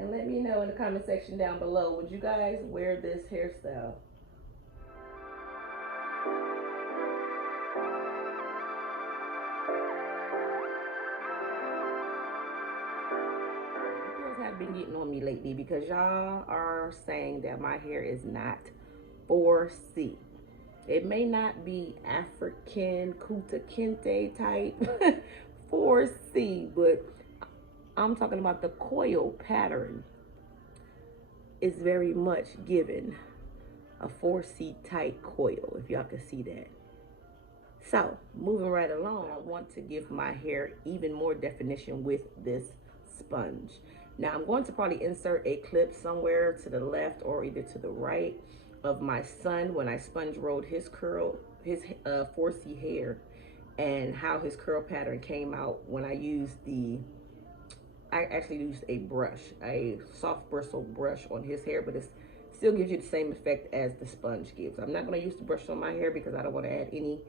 And let me know in the comment section down below, would you guys wear this hairstyle? Have been getting on me lately because y'all are saying that my hair is not 4C. It may not be African Kuta Kente type 4C, but I'm talking about the coil pattern is very much given a 4C type coil, if y'all can see that. So moving right along, I want to give my hair even more definition with this sponge. Now I'm going to probably insert a clip somewhere to the left or either to the right of my son when I sponge rolled his 4C hair, and how his curl pattern came out when I actually used a brush, a soft bristle brush on his hair, but it still gives you the same effect as the sponge gives. I'm not going to use the brush on my hair because I don't want to add any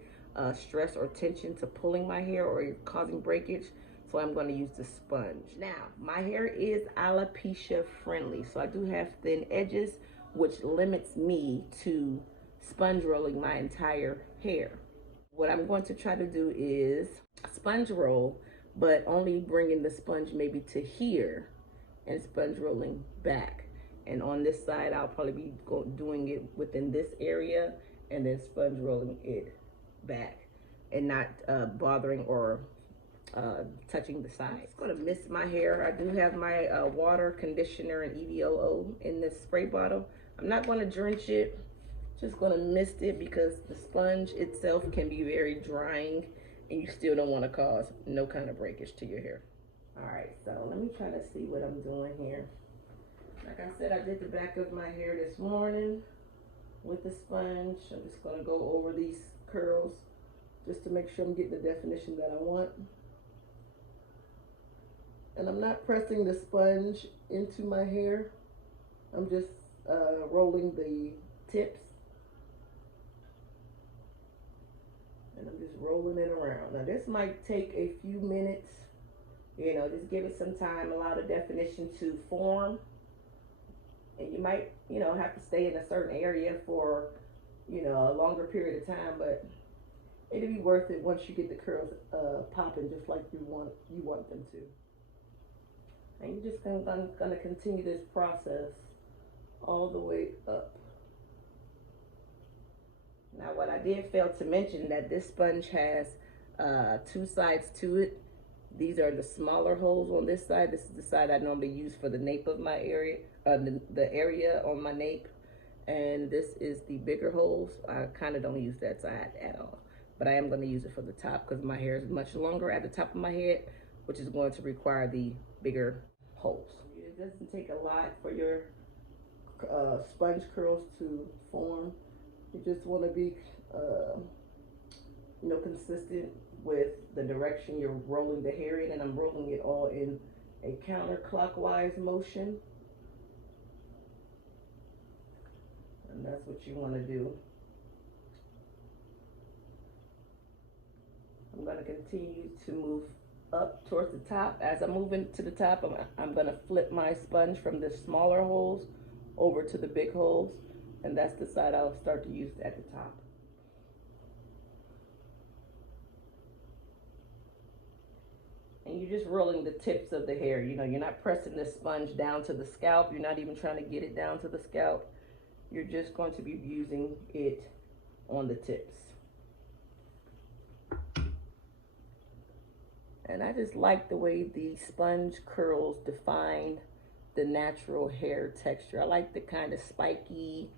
stress or tension to pulling my hair or causing breakage. So I'm going to use the sponge. Now, my hair is alopecia friendly, so I do have thin edges, which limits me to sponge rolling my entire hair. What I'm going to try to do is sponge roll, but only bringing the sponge maybe to here and sponge rolling back. And on this side, I'll probably be doing it within this area and then sponge rolling it back and not bothering or touching the sides. It's gonna mist my hair. I do have my water, conditioner, and EVOO in this spray bottle. I'm not gonna drench it, just gonna mist it because the sponge itself can be very drying and you still don't wanna cause no kind of breakage to your hair. All right, so let me try to see what I'm doing here. Like I said, I did the back of my hair this morning with the sponge. I'm just gonna go over these curls just to make sure I'm getting the definition that I want. And I'm not pressing the sponge into my hair. I'm just rolling the tips. And I'm just rolling it around. Now this might take a few minutes. You know, just give it some time, allow the definition to form. And you might, you know, have to stay in a certain area for, you know, a longer period of time, but it'll be worth it once you get the curls popping just like you want them to. And you're just gonna continue this process all the way up. Now what I did fail to mention that this sponge has two sides to it. These are the smaller holes on this side. This is the side I normally use for the nape of my area, the area on my nape. And this is the bigger holes. I kind of don't use that side at all. But I am going to use it for the top because my hair is much longer at the top of my head, which is going to require the bigger holes. It doesn't take a lot for your sponge curls to form. You just want to be, you know, consistent with the direction you're rolling the hair in, and I'm rolling it all in a counterclockwise motion. And that's what you want to do. I'm going to continue to move up towards the top. As I'm moving to the top, I'm going to flip my sponge from the smaller holes over to the big holes, and that's the side I'll start to use at the top. And you're just rolling the tips of the hair. You know, you're not pressing the sponge down to the scalp. You're not even trying to get it down to the scalp. You're just going to be using it on the tips. And I just like the way the sponge curls define the natural hair texture. I like the kind of spiky,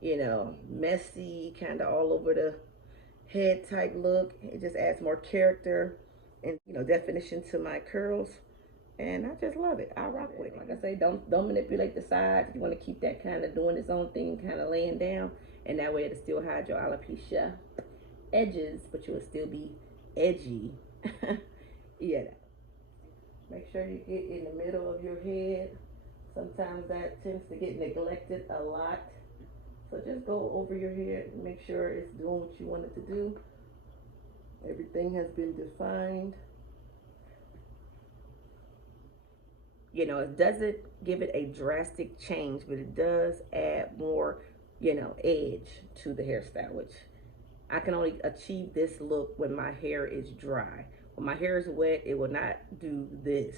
you know, messy, kind of all over the head type look. It just adds more character and, you know, definition to my curls. And I just love it. I rock with it. Like I say, don't manipulate the sides. You want to keep that kind of doing its own thing, kind of laying down. And that way it'll still hide your alopecia edges, but you'll still be edgy. Yeah. Make sure you get in the middle of your head. Sometimes that tends to get neglected a lot. So just go over your head and make sure it's doing what you want it to do. Everything has been defined. You know, it doesn't give it a drastic change, but it does add more, you know, edge to the hairstyle, which I can only achieve this look when my hair is dry. When my hair is wet, it will not do this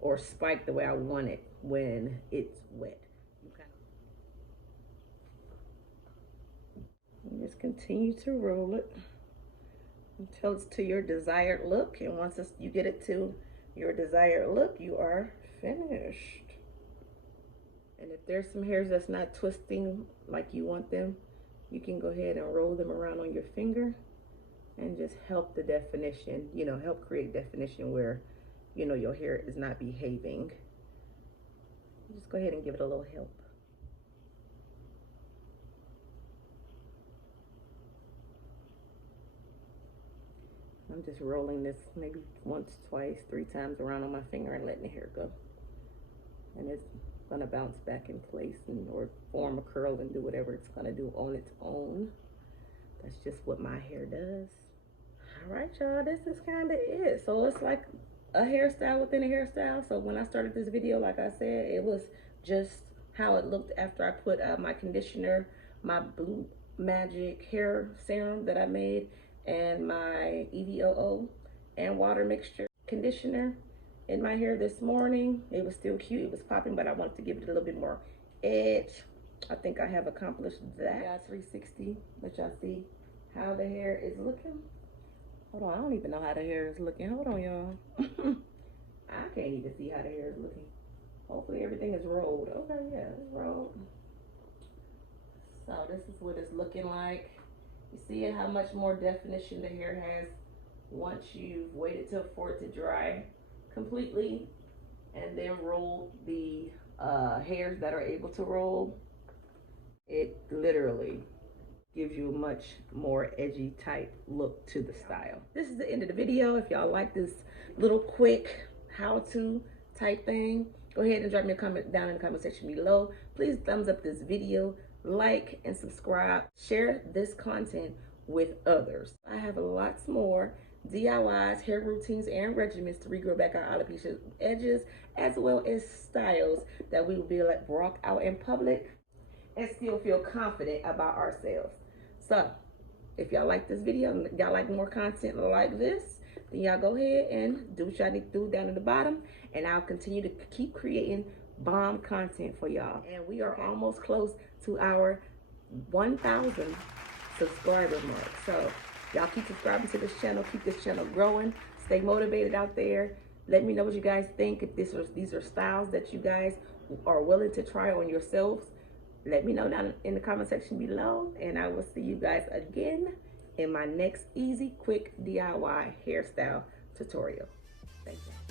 or spike the way I want it when it's wet. You just continue to roll it until it's to your desired look. And once you get it to your desired look, you are finished. And if there's some hairs that's not twisting like you want them, you can go ahead and roll them around on your finger and just help the definition, you know, help create definition where, you know, your hair is not behaving. Just go ahead and give it a little help. I'm just rolling this maybe once, twice, 3 times around on my finger and letting the hair go. And it's gonna bounce back in place and or form a curl and do whatever it's gonna do on its own. That's just what my hair does. All right, y'all, this is kind of it. So it's like a hairstyle within a hairstyle. So when I started this video, like I said, it was just how it looked after I put my conditioner, my Blue Magic hair serum that I made, and my EVOO and water mixture conditioner in my hair this morning. It was still cute, it was popping, but I wanted to give it a little bit more edge. I think I have accomplished that. Yeah, 360, let y'all see how the hair is looking. Hold on, I don't even know how the hair is looking. Hold on, y'all. I can't even see how the hair is looking. Hopefully everything is rolled. Okay, yeah, it's rolled. So this is what it's looking like. You see how much more definition the hair has once you've waited for it to dry completely and then roll the hairs that are able to roll. It literally gives you a much more edgy type look to the style. This is the end of the video. If y'all like this little quick how-to type thing, go ahead and drop me a comment down in the comment section below. Please thumbs up this video, like and subscribe, share this content with others. I have lots more DIYs, hair routines, and regimens to regrow back our alopecia edges, as well as styles that we will be able to rock out in public and still feel confident about ourselves. So if y'all like this video, y'all like more content like this, then y'all go ahead and do what y'all need to do down at the bottom, and I'll continue to keep creating bomb content for y'all. And we are almost close to our 1,000 subscriber mark. So y'all keep subscribing to this channel, keep this channel growing, stay motivated out there. Let me know what you guys think. If these are styles that you guys are willing to try on yourselves, let me know down in the comment section below, and I will see you guys again in my next easy, quick DIY hairstyle tutorial. Thank you.